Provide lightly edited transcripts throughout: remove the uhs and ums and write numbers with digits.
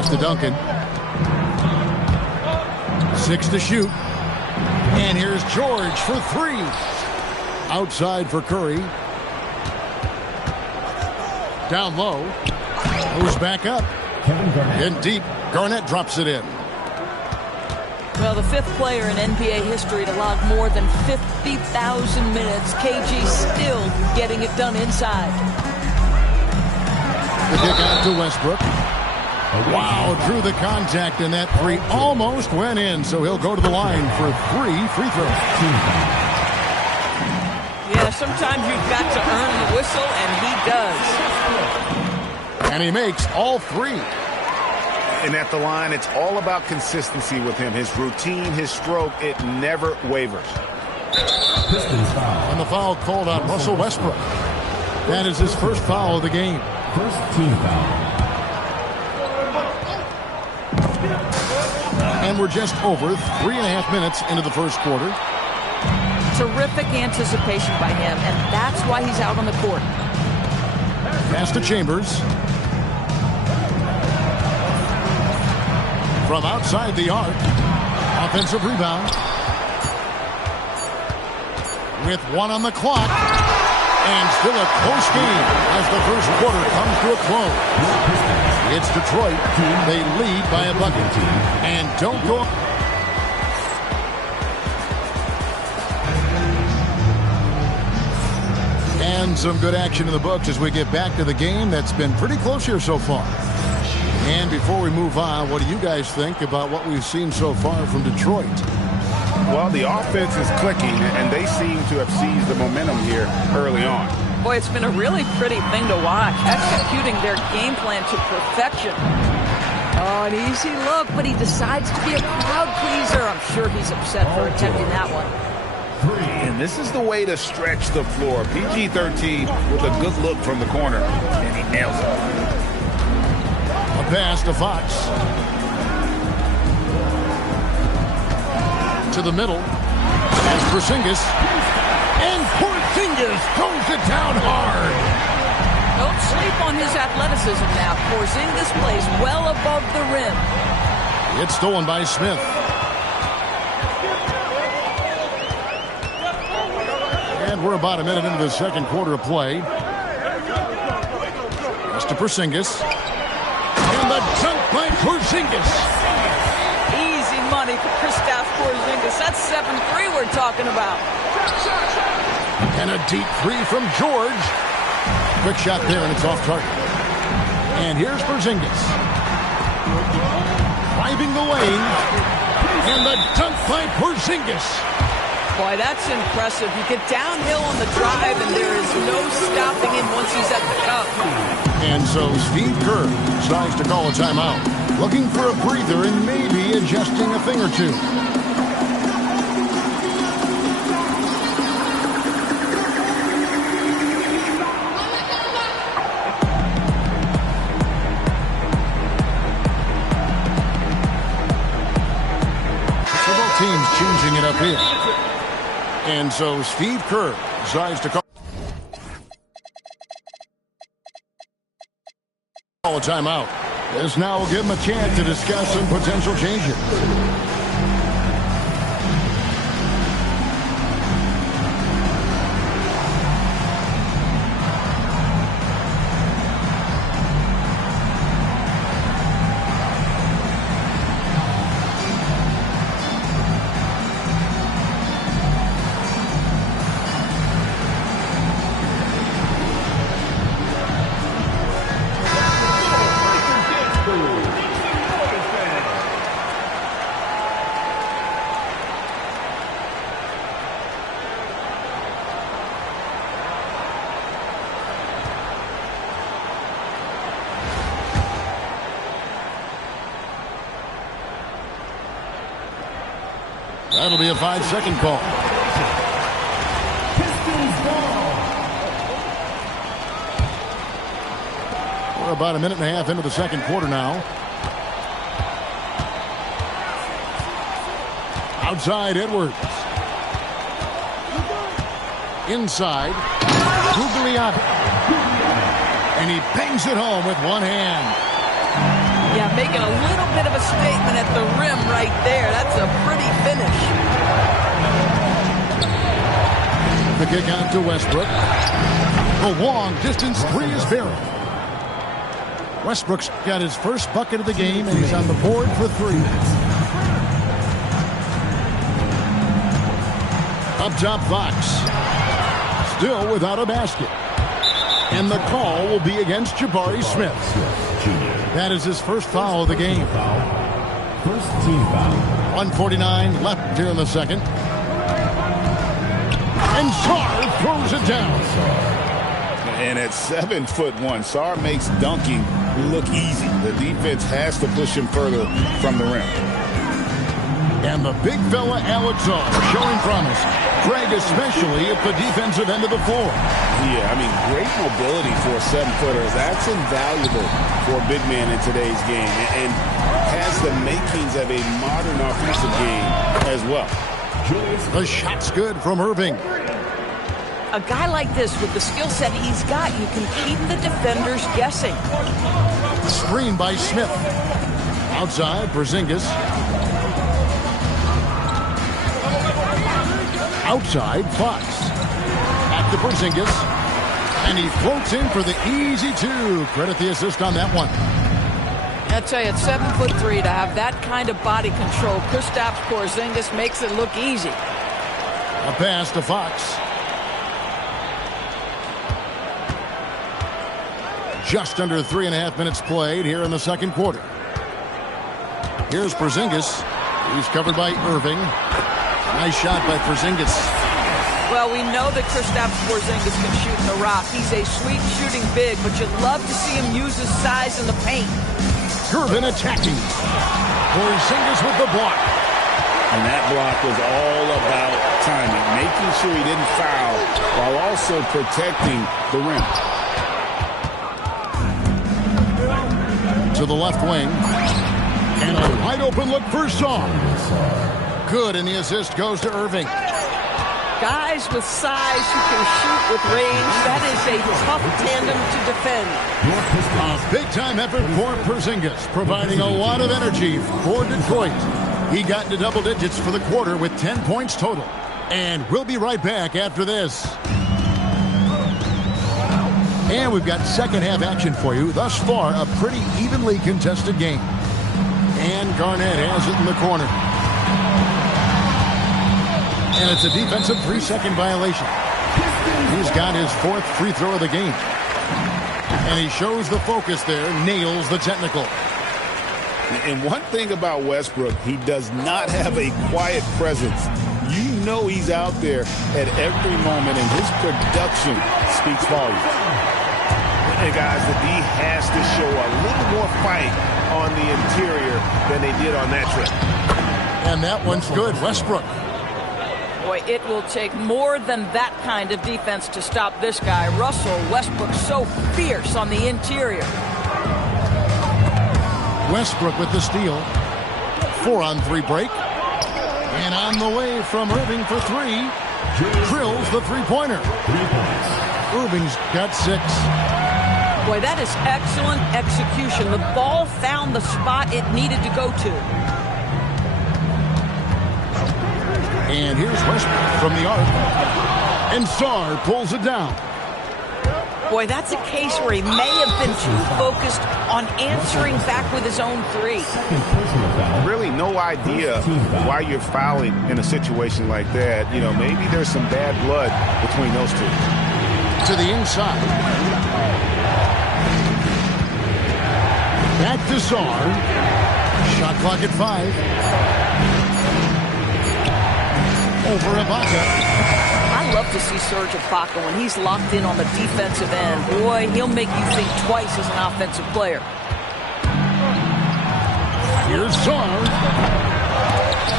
pass to Duncan. 6 to shoot. And here's George for 3. Outside for Curry. Down low. Moves back up. In deep. Garnett drops it in. Well, the 5th player in NBA history to log more than 50,000 minutes. KG still getting it done inside. The kick out to Westbrook. Wow, drew the contact, and that 3 almost went in, so he'll go to the line for 3 free throws. Yeah, sometimes you've got to earn the whistle, and he does. And he makes all 3. And at the line, it's all about consistency with him. His routine, his stroke, it never wavers. And the foul called on Russell Westbrook. That is his first foul of the game. First team foul. And we're just over 3.5 minutes into the first quarter. Terrific anticipation by him, and that's why he's out on the court. Pass to Chambers. From outside the arc. Offensive rebound. With 1 on the clock. And still a close game as the first quarter comes to a close. It's Detroit. They lead by a bucket. And don't go. And some good action in the books as we get back to the game that's been pretty close here so far. And before we move on, what do you guys think about what we've seen so far from Detroit? Well, the offense is clicking, and they seem to have seized the momentum here early on. Boy, it's been a really pretty thing to watch, executing their game plan to perfection. Oh, an easy look, but he decides to be a crowd pleaser. I'm sure he's upset for attempting that one. And this is the way to stretch the floor. PG-13 with a good look from the corner, and he nails it. A pass to Fox. To the middle. As Porzingis. And Porzingis throws it down hard. Don't sleep on his athleticism now. Porzingis plays well above the rim. It's stolen by Smith. And we're about a minute into the second quarter of play. Pass to Porzingis. And the dunk by Porzingis. Easy money for Kristaps Porzingis. That's 7-3 we're talking about. And a deep 3 from George. Quick shot there, and it's off target. And here's Porzingis. Driving the lane. And the dunk by Porzingis. Boy, that's impressive. You get downhill on the drive, and there is no stopping him once he's at the cup. And so Steve Kerr decides to call a timeout. Looking for a breather and maybe adjusting a thing or two. Several teams changing it up here. And so Steve Kerr decides to call a timeout. This now will give him a chance to discuss some potential changes. That'll be a 5-second call. We're about a minute and a half into the second quarter now. Outside Edwards. Inside. Gugliotti. And he bangs it home with one hand. Yeah, making a little bit of a statement at the rim right there. That's a pretty finish. The kick out to Westbrook. The long distance three is buried. Westbrook's got his first bucket of the game, and he's on the board for three. Up top, Fox. Still without a basket. And the call will be against Jabari Smith. That is his first foul of the game. First team foul. 1:49 left here in the second. And Sarr throws it down. And at 7'1", Sarr makes dunking look easy. The defense has to push him further from the rim. And the big fella, Alex Sarr, showing promise. Craig especially at the defensive end of the floor. Yeah, I mean, great mobility for a 7-footer. That's invaluable for a big man in today's game. And has the makings of a modern offensive game as well. The shot's good from Irving. A guy like this, with the skill set he's got, you can keep the defenders guessing. Screen by Smith. Outside, Porzingis. Outside, Fox. Back to Porzingis. And he floats in for the easy two. Credit the assist on that one. I tell you, at 7'3", to have that kind of body control, Kristaps Porzingis makes it look easy. A pass to Fox. Just under 3.5 minutes played here in the second quarter. Here's Porzingis. He's covered by Irving. Nice shot by Porzingis. Well, we know that Kristaps Porzingis can shoot in the rock. He's a sweet shooting big, but you'd love to see him use his size in the paint. Gervin attacking. Porzingis with the block. And that block was all about timing, making sure he didn't foul while also protecting the rim. To the left wing. And a wide open look for Sarr. Good, and the assist goes to Irving. Guys with size who can shoot with range, that is a tough tandem to defend. A big-time effort for Porzingis, providing a lot of energy for Detroit. He got into double digits for the quarter with 10 points total. And we'll be right back after this. And we've got second half action for you. Thus far, a pretty evenly contested game. And Garnett has it in the corner. And it's a defensive 3-second violation. He's got his fourth free throw of the game. And he shows the focus there, nails the technical. And one thing about Westbrook, he does not have a quiet presence. You know he's out there at every moment, and his production speaks volumes. And guys, the D has to show a little more fight on the interior than they did on that trip. And that one's good. Westbrook. Boy, it will take more than that kind of defense to stop this guy. Russell Westbrook so fierce on the interior. Westbrook with the steal. 4-on-3 break. And on the way from Irving for three. Drills the three-pointer. Irving's got 6. Boy, that is excellent execution. The ball found the spot it needed to go to. And here's Westbrook from the arc. And Sarr pulls it down. Boy, that's a case where he may have been too focused on answering back with his own three. Really no idea why you're fouling in a situation like that. You know, maybe there's some bad blood between those two. To the inside. Back to Sarr. Shot clock at 5. Over Ibaka. I love to see Serge Ibaka when he's locked in on the defensive end. Boy, he'll make you think twice as an offensive player. Here's Sarr.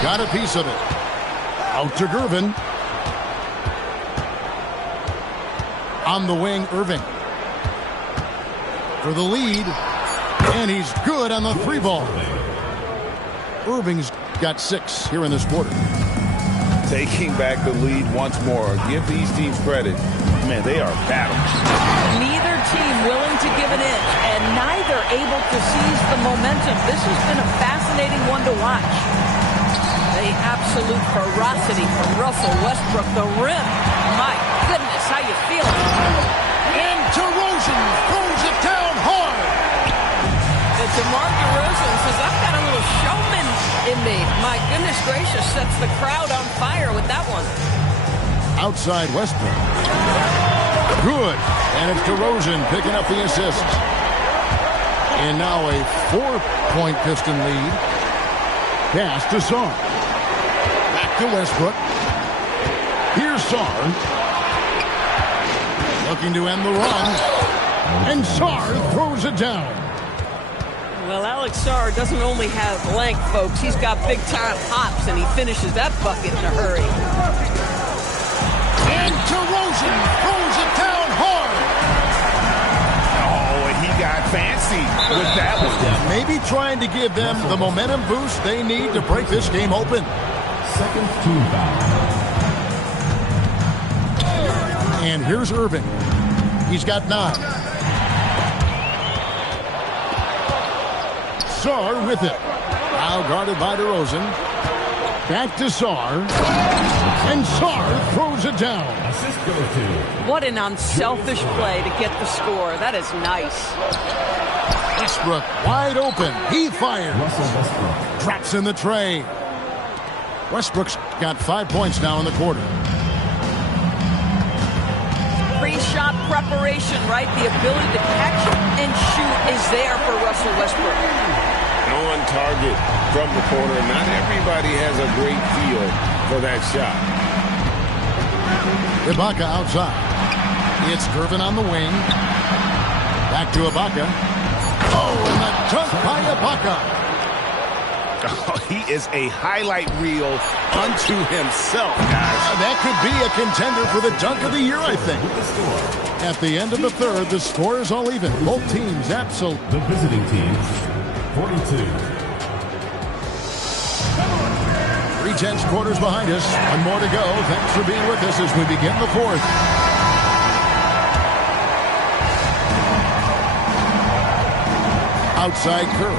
Got a piece of it. Out to Gervin. On the wing, Irving. For the lead. And he's good on the 3-ball. Irving's got 6 here in this quarter. Taking back the lead once more. Give these teams credit. Man, they are battling. Neither team willing to give an inch, and neither are able to seize the momentum. This has been a fascinating one to watch. The absolute ferocity from Russell Westbrook. The rim. My goodness, how you feeling? And DeRozan throws it down hard. And DeMar DeRozan says, I've got a little showman in me. My goodness gracious, sets the crowd on fire with that one. Outside Westbrook. Good. And it's DeRozan picking up the assist. And now a 4-point Piston lead. Pass to Sarr. Back to Westbrook. Here's Sarr. Looking to end the run. And Sarr throws it down. Well, Alex Sarr doesn't only have length, folks. He's got big-time hops, and he finishes that bucket in a hurry. And DeRozan throws it down hard. Oh, and he got fancy with that one. Maybe trying to give them the momentum boost they need to break this game open. Second team foul. And here's Irving. He's got 9. Sarr with it. Now guarded by DeRozan. Back to Sarr. And Sarr throws it down. Assist go to. What an unselfish play to get the score. That is nice. Westbrook wide open. He fires. Russell Westbrook. Drops in the tray. Westbrook's got 5 points now in the quarter. Pre-shot preparation, right? The ability to catch and shoot is there for Russell Westbrook. On target from the corner. Not everybody has a great feel for that shot. Ibaka outside. It's Gervin on the wing. Back to Ibaka. Oh, and the dunk by Ibaka. Oh, he is a highlight reel unto himself, guys. That could be a contender for the dunk of the year, I think. At the end of the third, the score is all even. Both teams absolutely. The visiting team, 42. 3/10 quarters behind us. One more to go. Thanks for being with us as we begin the fourth. Outside Curry.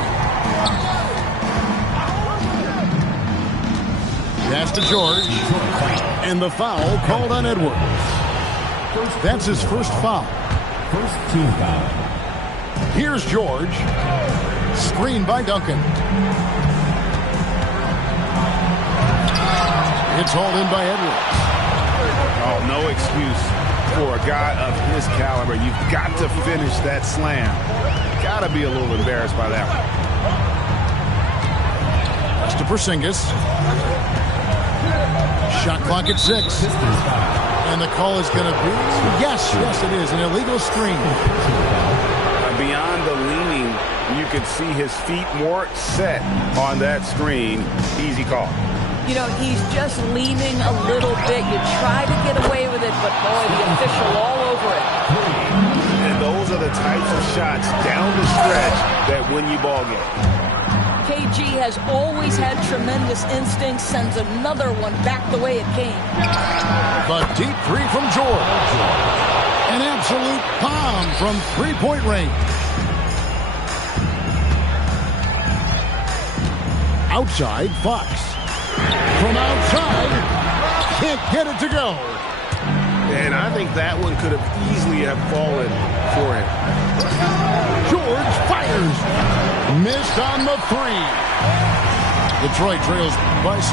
Pass to George. And the foul called on Edwards. That's his first foul. First team foul. Here's George. Screen by Duncan. It's hauled in by Edwards. Oh, no excuse for a guy of his caliber. You've got to finish that slam. Got to be a little embarrassed by that one. Pass to Porzingis. Shot clock at 6. And the call is going to be, yes, it is, an illegal screen. Beyond the leaning, you could see his feet more set on that screen. Easy call. You know, he's just leaning a little bit. You try to get away with it, but boy, the official all over it. And those are the types of shots down the stretch that win you ball games. KG has always had tremendous instincts, sends another one back the way it came. The deep three from George. An absolute bomb from three-point range. Outside, Fox. From outside, can't get it to go. And I think that one could have easily have fallen for him. George fires. Missed on the 3. Detroit trails by 6.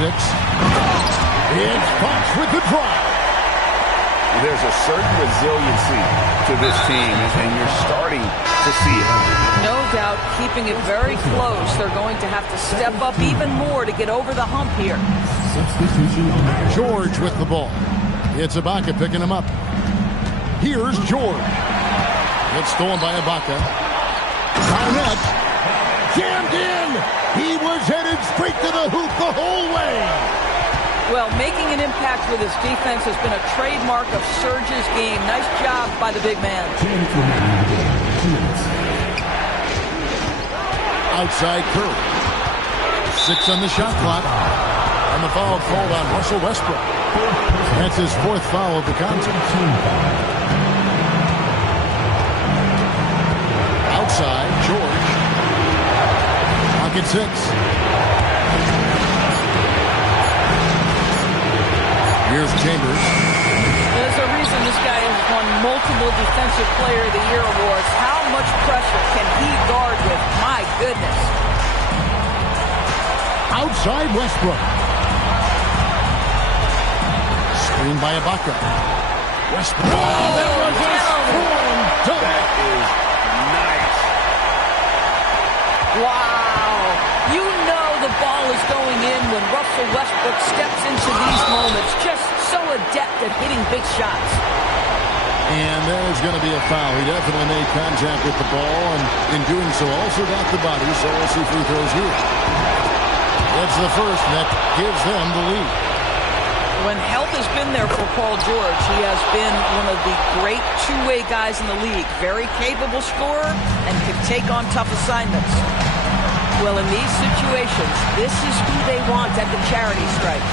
It's Fox with the drive. There's a certain resiliency to this team, and you're starting to see it. No doubt, keeping it very close. They're going to have to step up even more to get over the hump here. Substitution on the George with the ball. It's Ibaka picking him up. Here's George. It's stolen by Ibaka. Garnett jammed in. He was headed straight to the hoop the whole way. Well, making an impact with his defense has been a trademark of Serge's game. Nice job by the big man. Outside Curry. 6 on the shot clock. And the foul called on Russell Westbrook. That's his 4th foul of the contest. Outside, George. at 6. Here's Chambers. There's a reason this guy has won multiple Defensive Player of the Year awards. How much pressure can he guard with? My goodness. Outside Westbrook. Screen by Ibaka. Westbrook. Oh, that was a strong dunk. That is nice. Wow. You know the ball is going in when Russell Westbrook steps into these moments. Just so adept at hitting big shots. And there's going to be a foul. He definitely made contact with the ball, and in doing so also got the body, so we'll see free throws here. That's the first, and that gives them the lead. When help has been there for Paul George, he has been one of the great two-way guys in the league. Very capable scorer and can take on tough assignments. Well, in these situations, this is who they want at the charity stripe.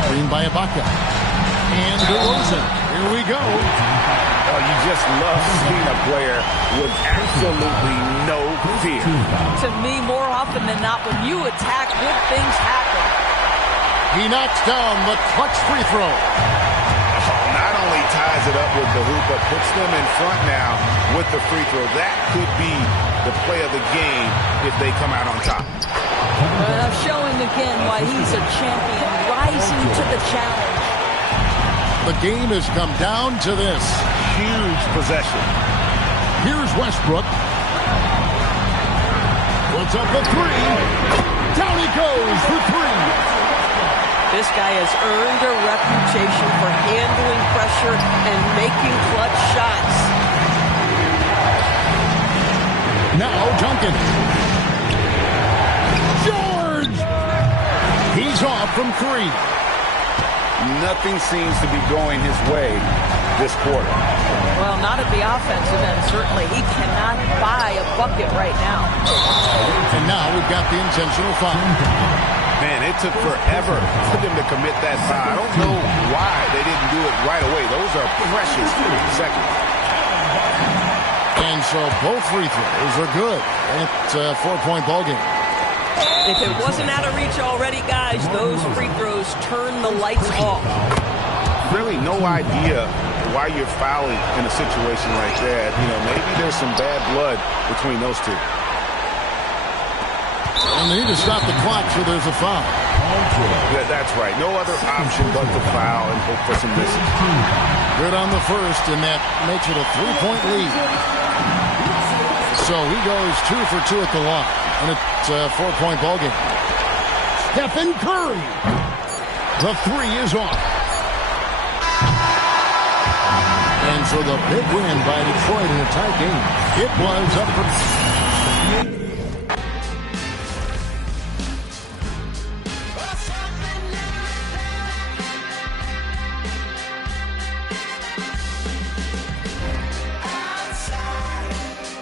Screen by Ibaka. And DeRozan. Here we go. Oh, you just love seeing a player with absolutely no fear. To me, more often than not, when you attack, good things happen. He knocks down the clutch free throw. Not only ties it up with the hoop, but puts them in front now with the free throw. That could be the play of the game if they come out on top. Showing again why he's a champion, rising to the challenge. The game has come down to this. Huge possession. Here's Westbrook. Puts up the three. Down he goes for 3. This guy has earned a reputation for handling pressure and making clutch shots. Now Duncan. George! He's off from 3. Nothing seems to be going his way this quarter. Well, not at the offensive end, certainly. He cannot buy a bucket right now. And now we've got the intentional foul. Man, it took forever for them to commit that foul. I don't know why they didn't do it right away. Those are precious seconds. And so both free throws are good. It's a 4-point ball game. If it wasn't out of reach already, guys, those free throws turn the lights off. Really no idea why you're fouling in a situation like that. You know, maybe there's some bad blood between those two. And they need to stop the clock, so there's a foul. Yeah, that's right. No other option but to foul and hope for some misses. Good on the first, and that makes it a 3-point lead. So he goes 2 for 2 at the line, and it's a 4-point ball game. Stephen Curry. The 3 is off. And so the big win by Detroit in a tight game. It was up for